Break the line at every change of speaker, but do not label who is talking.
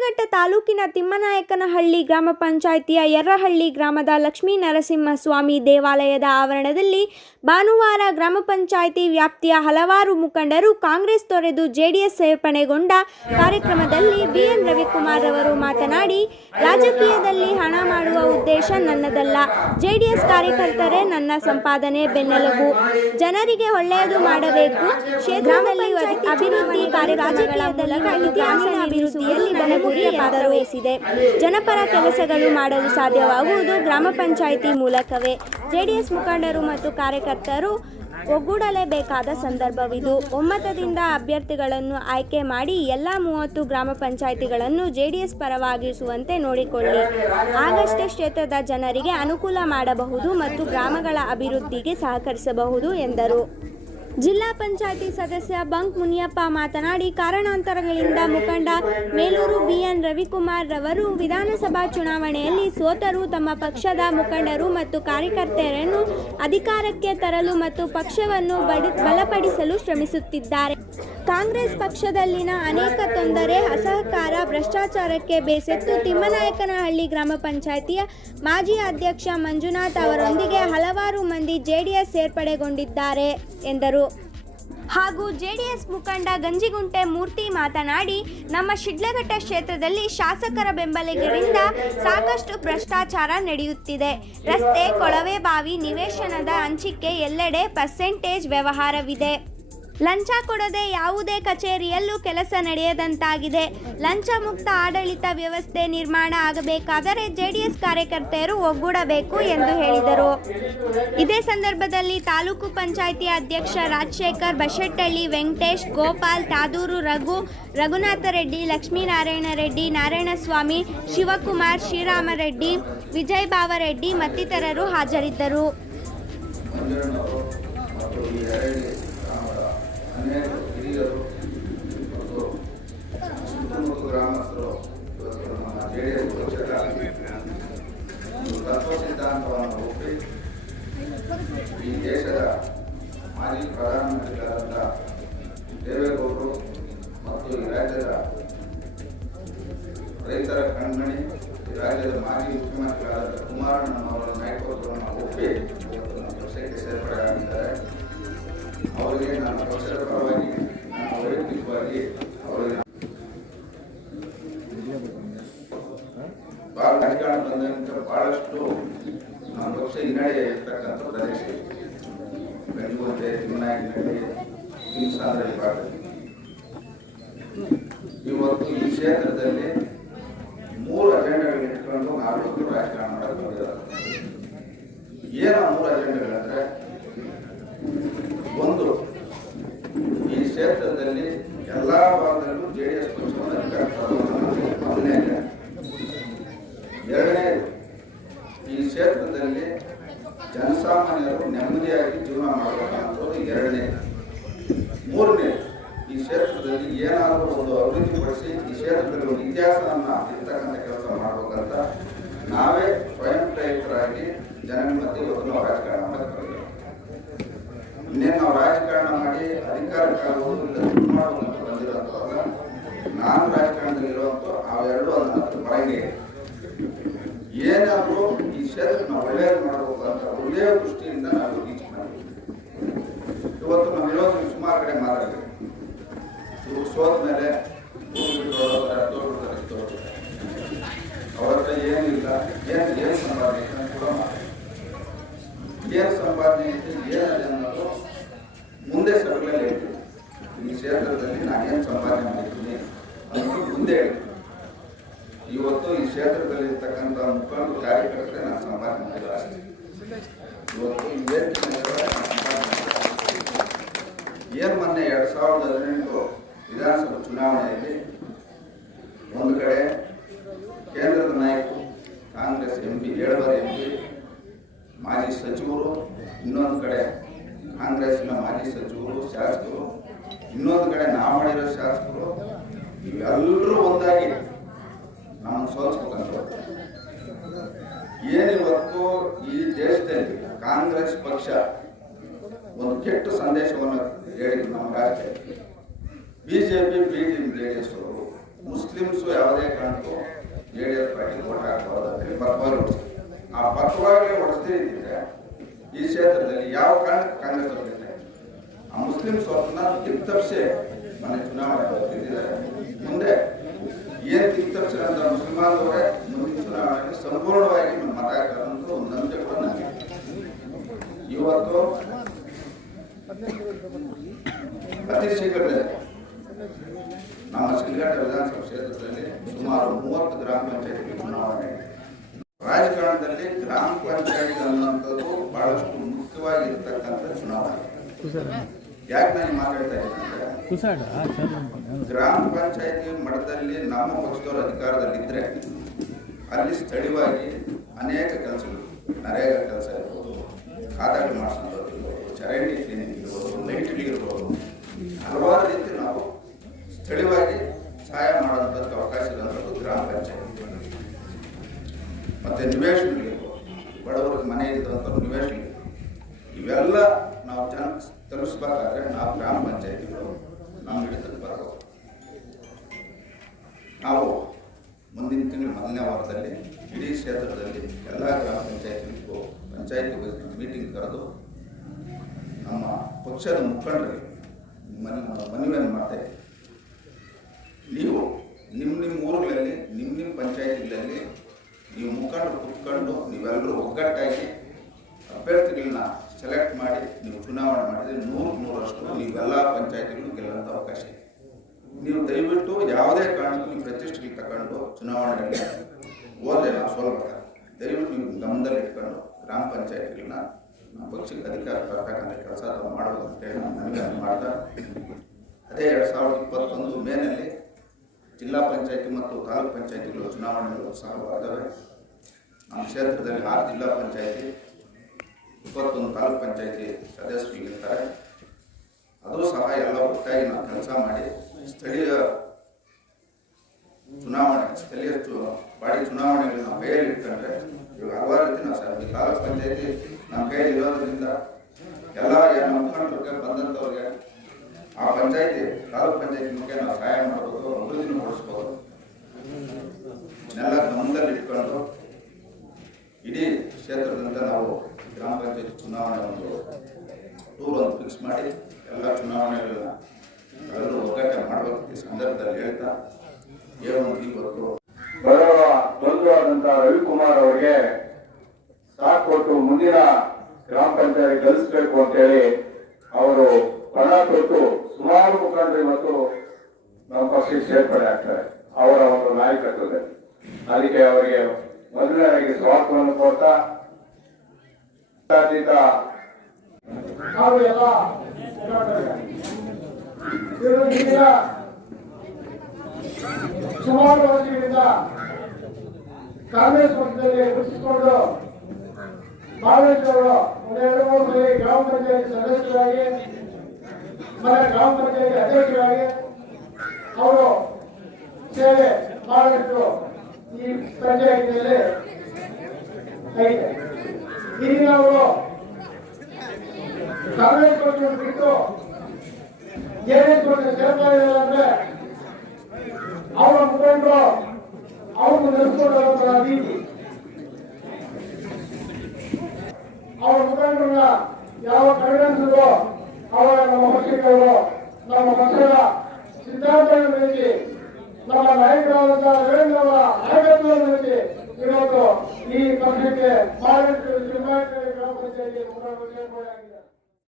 ಶಿಡ್ಲಘಟ್ಟ ತಾಲೂಕಿನ ತಿಮ್ಮನಾಯಕನಹಳ್ಳಿ ಗ್ರಾಮ ಪಂಚಾಯಿತಿಯ ಯರ್ರಹಳ್ಳಿ ಗ್ರಾಮದ ಲಕ್ಷ್ಮೀ ನರಸಿಂಹಸ್ವಾಮಿ ದೇವಾಲಯದ ಆವರಣದಲ್ಲಿ ಭಾನುವಾರ ಗ್ರಾಮ ಪಂಚಾಯಿತಿ ವ್ಯಾಪ್ತಿಯ ಹಲವಾರು ಮುಖಂಡರು ಕಾಂಗ್ರೆಸ್ ತೊರೆದು ಜೆಡಿಎಸ್ ಸೇರ್ಪಡೆಗೊಂಡ ಕಾರ್ಯಕ್ರಮದಲ್ಲಿ ಬಿಎನ್ ರವಿಕುಮಾರ್ ಅವರು ಮಾತನಾಡಿ, ರಾಜಕೀಯದಲ್ಲಿ ಹಣ ಮಾಡುವ ಉದ್ದೇಶ ನನ್ನದಲ್ಲ. ಜೆಡಿಎಸ್ ಕಾರ್ಯಕರ್ತರೇ ನನ್ನ ಸಂಪಾದನೆ ಬೆನ್ನೆಲುಬು. ಜನರಿಗೆ ಒಳ್ಳೆಯದು ಮಾಡಬೇಕು. ಕ್ಷೇತ್ರದಲ್ಲಿ ಅಭಿವೃದ್ಧಿ ಕಾರ್ಯ ಮೂಲಕ ಇತಿಹಾಸ ಅಭಿವೃದ್ಧಿಯಲ್ಲಿ ನನ್ನ ಗುರಿಯ ಭಾಗವಹಿಸಿದೆ ಜನಪರ ಕೆಲಸಗಳು ಮಾಡಲು ಸಾಧ್ಯವಾಗುವುದು ಗ್ರಾಮ ಪಂಚಾಯಿತಿ ಮೂಲಕವೇ. ಜೆಡಿಎಸ್ ಮುಖಂಡರು ಮತ್ತು ಕಾರ್ಯಕರ್ತರು ಒಗ್ಗೂಡಲೇಬೇಕಾದ ಸಂದರ್ಭವಿದು. ಒಮ್ಮತದಿಂದ ಅಭ್ಯರ್ಥಿಗಳನ್ನು ಆಯ್ಕೆ ಮಾಡಿ ಎಲ್ಲ ಮೂವತ್ತು ಗ್ರಾಮ ಪಂಚಾಯಿತಿಗಳನ್ನು ಜೆಡಿಎಸ್ ಪರವಾಗಿಸುವಂತೆ ನೋಡಿಕೊಳ್ಳಿ. ಆಗಷ್ಟೇ ಕ್ಷೇತ್ರದ ಜನರಿಗೆ ಅನುಕೂಲ ಮಾಡಬಹುದು ಮತ್ತು ಗ್ರಾಮಗಳ ಅಭಿವೃದ್ಧಿಗೆ ಸಹಕರಿಸಬಹುದು ಎಂದರು. ಜಿಲ್ಲಾ ಪಂಚಾಯಿತಿ ಸದಸ್ಯ ಬಂಕ್ ಮುನಿಯಪ್ಪ ಮಾತನಾಡಿ, ಕಾರಣಾಂತರಗಳಿಂದ ಮುಖಂಡ ಮೇಲೂರು ಬಿಎನ್ ರವಿಕುಮಾರ್ ರವರು ವಿಧಾನಸಭಾ ಚುನಾವಣೆಯಲ್ಲಿ ಸೋತರು. ತಮ್ಮ ಪಕ್ಷದ ಮುಖಂಡರು ಮತ್ತು ಕಾರ್ಯಕರ್ತೆಯರನ್ನು ಅಧಿಕಾರಕ್ಕೆ ತರಲು ಮತ್ತು ಪಕ್ಷವನ್ನು ಬಲಪಡಿಸಲು ಶ್ರಮಿಸುತ್ತಿದ್ದಾರೆ. ಕಾಂಗ್ರೆಸ್ ಪಕ್ಷದಲ್ಲಿನ ಅನೇಕ ತೊಂದರೆ, ಅಸಹಕಾರ, ಭ್ರಷ್ಟಾಚಾರಕ್ಕೆ ಬೇಸತ್ತು ತಿಮ್ಮನಾಯಕನಹಳ್ಳಿ ಗ್ರಾಮ ಪಂಚಾಯಿತಿಯ ಮಾಜಿ ಅಧ್ಯಕ್ಷ ಮಂಜುನಾಥ್ ಅವರೊಂದಿಗೆ ಹಲವಾರು ಮಂದಿ ಜೆಡಿಎಸ್ ಸೇರ್ಪಡೆಗೊಂಡಿದ್ದಾರೆ ಎಂದರು. ಹಾಗೂ ಜೆಡಿಎಸ್ ಮುಖಂಡ ಗಂಜಿಗುಂಟೆ ಮೂರ್ತಿ ಮಾತನಾಡಿ, ನಮ್ಮ ಶಿಡ್ಲಘಟ್ಟ ಕ್ಷೇತ್ರದಲ್ಲಿ ಶಾಸಕರ ಬೆಂಬಲಿಗರಿಂದ ಸಾಕಷ್ಟು ಭ್ರಷ್ಟಾಚಾರ ನಡೆಯುತ್ತಿದೆ. ರಸ್ತೆ, ಕೊಳವೆ ಬಾವಿ, ನಿವೇಶನದ ಹಂಚಿಕೆ ಎಲ್ಲೆಡೆ ಪರ್ಸೆಂಟೇಜ್ ವ್ಯವಹಾರವಿದೆ. ಲಂಚ ಕೊಡದೆ ಯಾವುದೇ ಕಚೇರಿಯಲ್ಲೂ ಕೆಲಸ ನಡೆಯದಂತಾಗಿದೆ. ಲಂಚ ಮುಕ್ತ ಆಡಳಿತ ವ್ಯವಸ್ಥೆ ನಿರ್ಮಾಣ ಆಗಬೇಕಾದರೆ ಜೆಡಿಎಸ್ ಕಾರ್ಯಕರ್ತೆಯರು ಒಗ್ಗೂಡಬೇಕು ಎಂದು ಹೇಳಿದರು. ಇದೇ ಸಂದರ್ಭದಲ್ಲಿ ತಾಲೂಕು ಪಂಚಾಯಿತಿ ಅಧ್ಯಕ್ಷ ರಾಜಶೇಖರ್ ಬಶೆಟ್ಟಳ್ಳಿ, ವೆಂಕಟೇಶ್, ಗೋಪಾಲ್, ತಾದೂರು ರಘು, ರಘುನಾಥ ರೆಡ್ಡಿ, ಲಕ್ಷ್ಮೀನಾರಾಯಣ ರೆಡ್ಡಿ, ನಾರಾಯಣಸ್ವಾಮಿ, ಶಿವಕುಮಾರ್, ಶ್ರೀರಾಮರೆಡ್ಡಿ, ವಿಜಯ್ ಬಾವರೆಡ್ಡಿ ಮತ್ತಿತರರು ಹಾಜರಿದ್ದರು.
ಅನೇಕ ಹಿರಿಯರು ಮತ್ತು ಸುತ್ತಮುತ್ತ ಗ್ರಾಮಸ್ಥರು ಇವತ್ತು ನಮ್ಮ ಜೆ ಡಿ ಎಸ್ ಪಕ್ಷದ ತತ್ವ ಸಿದ್ಧಾಂತವನ್ನು ಈ ದೇಶದ ಮಾಜಿ ಪ್ರಧಾನಮಂತ್ರಿಗಳಾದಂಥ ದೇವೇಗೌಡರು ಮತ್ತು ಈ ರಾಜ್ಯದ ರೈತರ ಕಣ್ಮಣಿ, ಈ ರಾಜ್ಯದ ಮಾಜಿ ಮುಖ್ಯಮಂತ್ರಿಗಳಾದ ಕುಮಾರಣ್ಣನವರ ನಾಯಕತ್ವವನ್ನು ಒಪ್ಪಿ ಇವತ್ತು ನಮ್ಮ ಪಕ್ಷಕ್ಕೆ ಸೇರ್ಪಡೆ ಆಗಿದ್ದಾರೆ ಅವರಿಗೆ ನನ್ನ ಪಕ್ಷದ ಪರವಾಗಿ ನನ್ನ ವೈಯಕ್ತಿಕವಾಗಿ ಅವರಿಗೆ ಭಾಳ ರಾಜಕಾರಣ ಬಂದಂತ ಬಹಳಷ್ಟು ನಮ್ಮ ಪಕ್ಷ ಹಿನ್ನಡೆ ಇರ್ತಕ್ಕಂಥ ಪ್ರದೇಶ. ಬೆಂಗಳೂರು ತಿಮ್ಮನಾಯಕನಹಳ್ಳಿ ಹಿಂಸಾದ್ರಿ ಭಾಗದಲ್ಲಿ ಇವತ್ತು ಈ ಕ್ಷೇತ್ರದಲ್ಲಿ ಮೂರು ಅಜೆಂಡಾಗಳು ಇಟ್ಕೊಂಡು ನಾಲ್ಕು ರಾಜಕಾರಣ ಬಂದಿದ್ದಾರೆ ಏನು ಮೂರು ಅಜೆಂಡಗಳಂದ್ರೆ ಒಂದು ಈ ಕ್ಷೇತ್ರದಲ್ಲಿ ಎಲ್ಲ ಭಾಗದಲ್ಲೂ ಜೆ ಡಿ ಎಸ್ ಪಕ್ಷವನ್ನು ಅಧಿಕಾರ ತರೋದು ಮೊದಲನೇ ಅಜೆಂಡ ಎರಡನೇ ಈ ಕ್ಷೇತ್ರದಲ್ಲಿ ಜನಸಾಮಾನ್ಯರು ನೆಮ್ಮದಿಯಾಗಿ ಜೀವನ ಮಾಡಬೇಕನ್ನೋದು ಎರಡನೇ. ಮೂರನೇ, ಈ ಕ್ಷೇತ್ರದಲ್ಲಿ ಏನಾದರೂ ಒಂದು ಅಭಿವೃದ್ಧಿಪಡಿಸಿ ಈ ಕ್ಷೇತ್ರದಲ್ಲಿ ಒಂದು ಇತಿಹಾಸವನ್ನು ಇರ್ತಕ್ಕಂಥ ಕೆಲಸ ಮಾಡಬೇಕಂತ ನಾವೇ ಸ್ವಯಂ ಪ್ರೇರಿತರಾಗಿ ಜನಗಳ ಮಧ್ಯೆ ಇವತ್ತು ರಾಜಕಾರಣ ಮಾಡ್ತೀವಿ ಇನ್ನೇನು ನಾವು ರಾಜಕಾರಣ ಮಾಡಿ ಅಧಿಕಾರಕ್ಕಾಗುವುದು ಇಲ್ಲ ಬಂದಿರೋ ಮಾಡುವಂತ ಬಂದಿರೋಂಥವಲ್ಲ ನಾನು ರಾಜಕಾರಣದಲ್ಲಿರುವಂಥ ಅವೆರಡು ಅದನ್ನು ಹೊರಗೆ ಏನಾದರೂ ಈ ಕ್ಷೇತ್ರ ನಾವು ಒಳ್ಳೆಯದು ಮಾಡಬೇಕು ಅಂತ ಒಳ್ಳೆಯ ದೃಷ್ಟಿಯಿಂದ ನಾವು ಟೀಚ್ ಮಾಡಿದ್ದೀವಿ ಇವತ್ತು ನಮ್ಮ ಇರೋದು ಸುಮಾರು ಕಡೆ ಮಾರಾಟ ಇವರು ಸೋತ ಮೇಲೆ ಅವ್ರ ಹತ್ರ ಏನಿಲ್ಲ, ಏನು ಏನು ಸಂಪಾದನೆ ಅಂತ ಕೂಡ ಮಾಡಿ ಏನು ಸಂಪಾದನೆ ಐತೆ ಏನಿದೆ ಅನ್ನೋದು ಮುಂದೆ ಸಭೆಗಳಲ್ಲಿ ಹೇಳ್ತೀವಿ ಈ ಕ್ಷೇತ್ರದಲ್ಲಿ ನಾನು ಏನು ಸಂಪಾದನೆ ಮಾಡಿದ್ದೀನಿ ಅನ್ನೋದು ಮುಂದೆ ಹೇಳ್ತೀನಿ ಇವತ್ತು ಈ ಕ್ಷೇತ್ರದಲ್ಲಿ ಇರ್ತಕ್ಕಂಥ ಮುಖಂಡರು ಕಾರ್ಯಕರ್ತರೆ ನಾನು ಸಂಪಾದನೆ ಮಾಡಿಲ್ಲ ಅಷ್ಟೇ ಇವತ್ತು ಈ ವೇದಿಕೆ ಮೇಲೆ ನಾನು ಸಂಪಾದನೆ ಮಾಡಿಲ್ಲ. ಏನು ಮೊನ್ನೆ ಎರಡು ಸಾವಿರದ ಹದಿನೆಂಟು ವಿಧಾನಸಭಾ ಚುನಾವಣೆಯಲ್ಲಿ ಒಂದು ಕಡೆ ಕೇಂದ್ರದ ನಾಯಕರು, ಕಾಂಗ್ರೆಸ್ ಎಂ ಪಿ ಏಳುವರೆ ಎಂ ಪಿ ಮಾಜಿ ಸಚಿವರು, ಇನ್ನೊಂದು ಕಡೆ ಕಾಂಗ್ರೆಸ್ನ ಮಾಜಿ ಸಚಿವರು, ಶಾಸಕರು, ಇನ್ನೊಂದು ಕಡೆ ನಾವು ಮಾಡಿರೋ ಶಾಸಕರು, ಇವೆಲ್ಲರೂ ಒಂದಾಗಿ ನಮ್ಮನ್ನು ಸೋಲಿಸ್ಬೇಕಂತ ಏನಿವತ್ತು ಈ ದೇಶದಲ್ಲಿ ಕಾಂಗ್ರೆಸ್ ಪಕ್ಷ ಒಂದು ಕೆಟ್ಟ ಸಂದೇಶವನ್ನು ಹೇಳಿ ನಮ್ಮ ರಾಜ್ಯಕ್ಕೆ BJP B J D S ಅವರು. ಮುಸ್ಲಿಮ್ಸು ಯಾವುದೇ ಕಾರಣಕ್ಕೂ J D S party vote ಹಾಕಬಾರ್ದು ಅಂತೇಳಿ ಹೊಡಿಸ್ತಾರೆ ಆ ಪಕ್ಕವಾಗಿ ಹೊಡೆಸದೇ ಇದ್ದರೆ ಈ ಕ್ಷೇತ್ರದಲ್ಲಿ ಯಾವ ಕಾರಣಕ್ಕೆ ಕಾಂಗ್ರೆಸ್ ಅವ್ರು ಆ ಮುಸ್ಲಿಂ ಅವ್ರನ್ನ ಕಿತ್ತಪ್ಸೆ ಮನೆ ಚುನಾವಣೆ ಬರ್ತಿದ್ದಾರೆ ಮುಂದೆ ಏನು ಕಿತ್ತಪ್ಸೆ ಅಂತ ಮುಸಲ್ಮಾನದವರೇ ಮುಂದಿನ ಚುನಾವಣೆಯಲ್ಲಿ ಸಂಪೂರ್ಣವಾಗಿ ಮತ ಒಂದು ನಂಬಿಕೆ ಕೂಡ ನನಗೆ ಇವತ್ತು ಅತಿ ಶೀಘ್ರದಲ್ಲೇ ನಮ್ಮ ಶಿಲ್ಘಟ್ಟ ವಿಧಾನಸಭಾ ಕ್ಷೇತ್ರದಲ್ಲಿ ಸುಮಾರು ಮೂವತ್ತು ಗ್ರಾಮ ಪಂಚಾಯತಿ ಚುನಾವಣೆ ರಾಜಕಾರಣದಲ್ಲಿ ಗ್ರಾಮ ಪಂಚಾಯತ್ ಅನ್ನುವಂಥದ್ದು ಬಹಳಷ್ಟು ಮುಖ್ಯವಾಗಿರ್ತಕ್ಕಂಥ ಚುನಾವಣೆ ಯಾಕೆ ನಾನು ಮಾತಾಡ್ತಾ ಇದ್ದೀನಿ ಗ್ರಾಮ ಪಂಚಾಯತಿ ಮಟ್ಟದಲ್ಲಿ ನಮ್ಮ ಪಕ್ಷದವರು ಅಧಿಕಾರದಲ್ಲಿದ್ದರೆ ಅಲ್ಲಿ ಸ್ಥಳೀಯವಾಗಿ ಅನೇಕ ಕೆಲಸಗಳು ನರೇಗಾ ಕೆಲಸ ಇರ್ಬೋದು ಖಾತೆಗಳು ಮಾಡಿಸೋದು ಇರ್ಬೋದು ಚರಂಡಿ ಕ್ಲೀನಿಂಗ್ ಇರ್ಬೋದು ಲೈಟ್ಗಳಿರ್ಬೋದು ಹಲವಾರು ರೀತಿ ನಾವು ಸ್ಥಳೀಯವಾಗಿ ಸಹಾಯ ಮಾಡೋದಕ್ಕೆ ಅವಕಾಶ ಇರೋಂಥದ್ದು ಗ್ರಾಮ ಪಂಚಾಯತಿ ಮತ್ತು ನಿವೇಶನಗಳಿರ್ಬೋದು ಬಡವರಿಗೆ ಮನೆ ಇದ್ದಂಥ ನಿವೇಶನಗಳು ಇವೆಲ್ಲ ನಾವು ಜನ ತಲುಪಿಸ್ಬೇಕಾದ್ರೆ ನಾವು ಗ್ರಾಮ ಪಂಚಾಯತಿಗಳು ನಮ್ಮ ಹಿಡಿತಕ್ಕೆ ಬರಬೇಕು ನಾವು ಮುಂದಿನ ತಿಂಗಳು ಮೊದಲನೇ ವಾರದಲ್ಲಿ ಇಡೀ ಕ್ಷೇತ್ರದಲ್ಲಿ ಎಲ್ಲ ಗ್ರಾಮ ಪಂಚಾಯತಿಗೂ ಪಂಚಾಯತ್ ಮೀಟಿಂಗ್ ಕರೆದು ನಮ್ಮ ಪಕ್ಷದ ಮುಖಂಡರಿಗೆ ಮನ ಮನವಿಯನ್ನು ಮಾಡ್ತೇವೆ. ನೀವು ನಿಮ್ಮ ನಿಮ್ಮ ಊರುಗಳಲ್ಲಿ ನಿಮ್ಮ ನಿಮ್ಮ ಪಂಚಾಯತ್ಗಳಲ್ಲಿ ನೀವು ಮುಖಂಡರು ಕುತ್ಕೊಂಡು ನೀವೆಲ್ಲರೂ ಒಗ್ಗಟ್ಟಾಗಿ ಅಭ್ಯರ್ಥಿಗಳನ್ನ ಸೆಲೆಕ್ಟ್ ಮಾಡಿ ನೀವು ಚುನಾವಣೆ ಮಾಡಿದರೆ ನೂರು ನೂರಷ್ಟು ನೀವೆಲ್ಲ ಪಂಚಾಯತ್ಗಳು ಗೆಲ್ಲುವಂಥ ಅವಕಾಶ ಇದೆ ನೀವು ದಯವಿಟ್ಟು ಯಾವುದೇ ಕಾರಣಕ್ಕೂ ನೀವು ಪ್ರತಿಷ್ಠೆಗೆ ತಗೊಂಡು ಚುನಾವಣೆಗೆ ಹೋದ್ರೆ ನಾವು ಸ್ವಲ್ಪ ದಯವಿಟ್ಟು ನೀವು ಗಮನದಲ್ಲಿ ಇಟ್ಕೊಂಡು ಗ್ರಾಮ ಪಂಚಾಯತ್ಗಳನ್ನ ನಮ್ಮ ಪಕ್ಷಕ್ಕೆ ಅಧಿಕಾರ ಬರ್ತಕ್ಕಂಥ ಕೆಲಸ ತಾವು ಮಾಡಬೇಕು ಅಂತೇಳಿ ನಾನು ನನಗೆ ಮಾಡ್ತಾ ಅದೇ ಎರಡು ಸಾವಿರದ ಇಪ್ಪತ್ತೊಂದು ಮೇನಲ್ಲಿ ಜಿಲ್ಲಾ ಪಂಚಾಯತಿ ಮತ್ತು ತಾಲೂಕು ಪಂಚಾಯತಿಗಳು ಚುನಾವಣೆಗಳು ಸಹ ನಮ್ಮ ಕ್ಷೇತ್ರದಲ್ಲಿ ಆರು ಜಿಲ್ಲಾ ಪಂಚಾಯತಿ, ಇಪ್ಪತ್ತೊಂದು ತಾಲೂಕು ಪಂಚಾಯತಿ ಸದಸ್ಯರಿರ್ತಾರೆ ಅದು ಸಹ ಎಲ್ಲ ಒಟ್ಟಾಗಿ ನಾವು ಕೆಲಸ ಮಾಡಿ ಸ್ಥಳೀಯ ಚುನಾವಣೆ, ಸ್ಥಳೀಯ ಬಾಡಿ ಚುನಾವಣೆಗಳು ನಾವು ಕೈಯಲ್ಲಿ ಇಟ್ಕೊಂಡ್ರೆ ಇವಾಗ ಹಲವಾರು ರೀತಿ ನಾವು ಸರ್ ತಾಲೂಕು ಪಂಚಾಯತಿ ನಮ್ಮ ಕೈಯಲ್ಲಿ ಇರೋದ್ರಿಂದ ಎಲ್ಲ ಏನು ಮುಖಂಡರಿಗೆ ಬಂದಂಥವ್ರಿಗೆ ಆ ಪಂಚಾಯತಿ, ತಾಲೂಕು ಪಂಚಾಯತಿ ಮುಖ್ಯ ನಾವು ಸಹಾಯ ಮಾಡ್ಬೋದು, ಅಭಿವೃದ್ಧಿನೂ ಮಾಡಿಸ್ಬೋದು. ಎಲ್ಲ ಗಮನದಲ್ಲಿ ಇಟ್ಕೊಂಡು ಇಡೀ ಕ್ಷೇತ್ರದಿಂದ ನಾವು ಗ್ರಾಮ ಪಂಚಾಯತ್ ಚುನಾವಣೆ ಒಂದು ಟೂರ್ ಒಂದು ಫಿಕ್ಸ್ ಮಾಡಿ ಎಲ್ಲ ಚುನಾವಣೆಗಳನ್ನ ಎಲ್ಲರೂ ಒಗ್ಗಟ್ಟೆ ಮಾಡಬೇಕು ಈ ಏನು
ಬಂಧುವಾದಂತ ರವಿಕುಮಾರ್ ಅವರಿಗೆ ಸಾಥ್ ಕೊಟ್ಟು ಮುಂದಿನ ಗ್ರಾಮ ಪಂಚಾಯತ್ ಅಂತ ಅಂತೇಳಿ ಅವರು ಪಣ ಕೊಟ್ಟು ಸುಮಾರು ಮುಖಂಡರು ಇವತ್ತು ನಮ್ಮ ಪಕ್ಷಕ್ಕೆ ಸೇರ್ಪಡೆ ಆಗ್ತಾರೆ. ಅವರ ಒಂದು ನಾಯಕತ್ವದಲ್ಲಿ. ಅದಕ್ಕೆ ಅವರಿಗೆ ಮೊದಲನೇದಾಗಿ ಸ್ವಾಗತವನ್ನು ಕೊಡ್ತಾ
ಎಲ್ಲ ಸುಮಾರು ವರ್ಷಗಳಿಂದ ಕಾಂಗ್ರೆಸ್ ಪಕ್ಷದಲ್ಲಿ ಗುರುತಿಸಿಕೊಂಡು ಬಾಳೇಶ್ವರು ಒಂದೆರಡು ಮೂರು ಸಲ ಗ್ರಾಮ ಪಂಚಾಯತ್ ಸದಸ್ಯರಾಗಿ, ಮನೆ ಗ್ರಾಮ ಪಂಚಾಯತ್ ಅಧ್ಯಕ್ಷರಾಗಿ ಅವರು ಸೇವೆ ಬಹಳಷ್ಟು ಈ ಪಂಚಾಯತಿನಲ್ಲಿ ಐತೆ. ಅವರು ಕಾಂಗ್ರೆಸ್ ಪಕ್ಷವನ್ನು ಬಿಟ್ಟು ಜೆಡಿಎಸ್ ಪಕ್ಷ ಇದ್ದಾರೆ ಅಂದ್ರೆ ಅವರ ಮುಖಂಡರು ಅವ್ರನ್ನು ನಡೆಸ್ಕೊಂಡಂತಹ ರೀತಿ. ಅವರ ಮುಖಂಡರನ್ನ ಯಾವ ಕಡೆಗಣಿಸಿದ್ರು ಅವರ ನಮ್ಮ ಪಕ್ಷಗಳು ನಮ್ಮ ಪಕ್ಷದ ಸಿದ್ಧಾಂತಗಳಿಗೆ ಮೆಚ್ಚಿ ನಮ್ಮ ನಾಯಕರಾದಂತಹ ನರೇಂದ್ರ ಅವರ ನಾಯಕತ್ವವನ್ನು ಇವತ್ತು ಈ ಪಕ್ಷಕ್ಕೆ ಶ್ರೀಮಾನ್ ಗ್ರಾಮ ಪಂಚಾಯತಿ ಮುಖಂಡರು ಸೇರ್ಪಡೆ ಆಗಿದೆ